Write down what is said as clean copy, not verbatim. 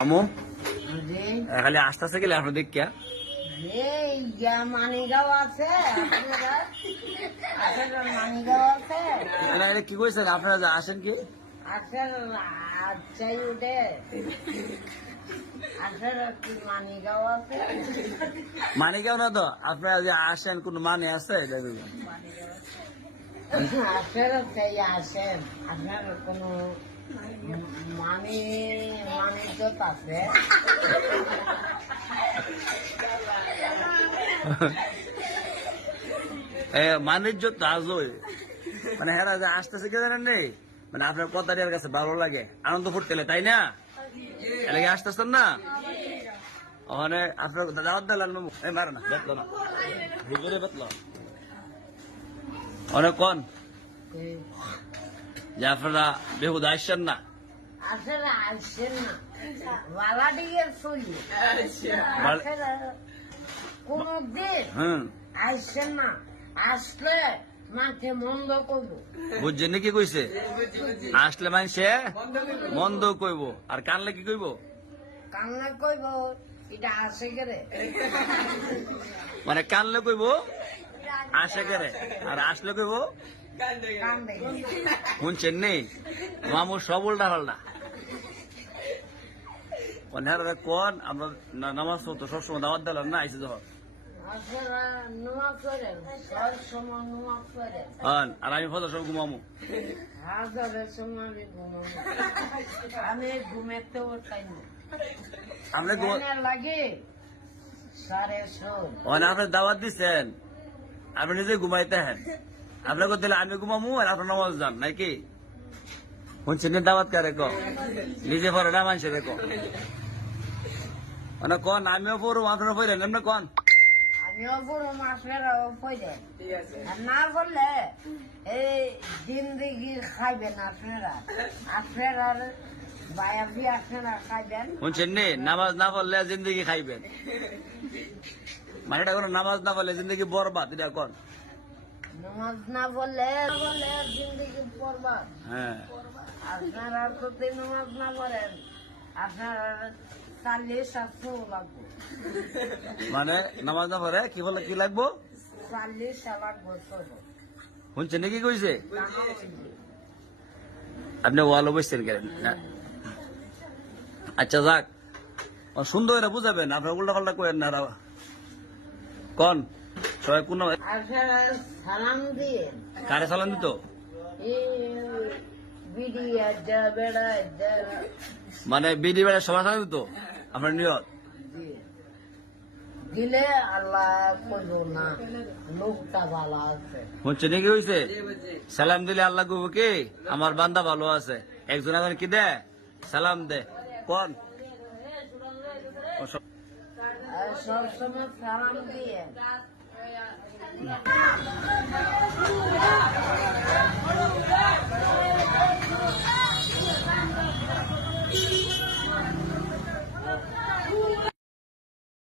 আমু খালি আসতেছে গেলে আপনার দেখ কে মানিগাঁও আছে মানিগাঁও আছে এটা কি কইছেন আপনারা যে আসেন কি আসার চাই উঠে আসার কি মানিগাঁও আছে মানে কেউ না তো আপনারা যে আসেন কোন মানে আছে আসার চাই আসেন আপনার কোনো মানিজ্যত আছে মানিজ্য তাজই মানে হেরা যে আসতেছে কে জানেন নেই মানে আপনার কথাটির কাছে ভালো লাগে আনন্দ ফুটতেলে তাই না এলাকে আসতেছেন না ওখানে আপনার দাওয়াত দিলেন মারে না বেতলো না ভিতরে বেতলো অনেক কন যে আপনারা বেহুদা আসছেন না আসলে আসছেন না বালাডিগের চলি কোন দিন আসছেন না আসলে মাঠে মন্দ করব বুঝছেন কি কইছে আসলে মানুষে মন্দ কইব আর কানলে কি কইব কান্না কইব এটা আসে করে মানে কানলে কইব আসে করে আর আসলে কইব কান্দে শুনছেন নেই মামু সব উল্টা পাল্টা কোন আমরা নামাজ পড়তো সবসময় দাওয়াত দিলাম না আইসে যখন আসলে নোয়া করেন সব সময় নোয়া করেন আর আমি ফটো সব ঘুমামু হাজারের সময় আমি ঘুমাবো আমি ঘুমেতেও চাই না আপনি লাগে সাড়ে শোন আপনার দাওয়াত দিচ্ছেন আপনি নিজে ঘুমাইতে হেন আপনাকে দিলে আমি ঘুমামু আর আপনার নামাজ যান নাকি শুনছেন দাওয়াত কারে ক নিজে পড়ে না মানুষের ক মানে কন আমিও পড়ো আপনারা পড়েন এমনি কন আমিও বড় মাসেরাও পড়ে আর না বললে এই জিন্দগি খাইবেন আপনারা আপনারা বায়াবি আপনারা খাইবেন শুনছেন নি নামাজ না পড়লে জিন্দগি খাইবেন মানে এটা কোনো নামাজ না পড়লে জিন্দগি বরবাদ এটা কন নামাজ না বললে জিন্দগি পড়বা হ্যাঁ আপনারা যদি নামাজ না পড়েন আপনারা 40 লাগবে মানে নামাজ না পড়ে কি বলে কি লাগবো 40 লাগবে শুনছেন কি কইছে আপনি ওয়াল বসছেন কেন আচ্ছা যাক সুন্দর এটা বুঝাবেন আপনার উল্টা পাল্টা করেন না কন সবাই কোন আপনারা সালাম দিয়ে কারে সালাম দিত মানে বিডি বেড়া সবাই সালাম দিত আপনার নিয়ত দিলে আল্লাহ কইব না লোকটা ভালো আছে শুনছেন কি হয়েছে সালাম দিলে আল্লাহ কইব কি আমার বান্দা ভালো আছে একজন এখন কি দে সালাম দে কোন সবসময় সালাম দিয়ে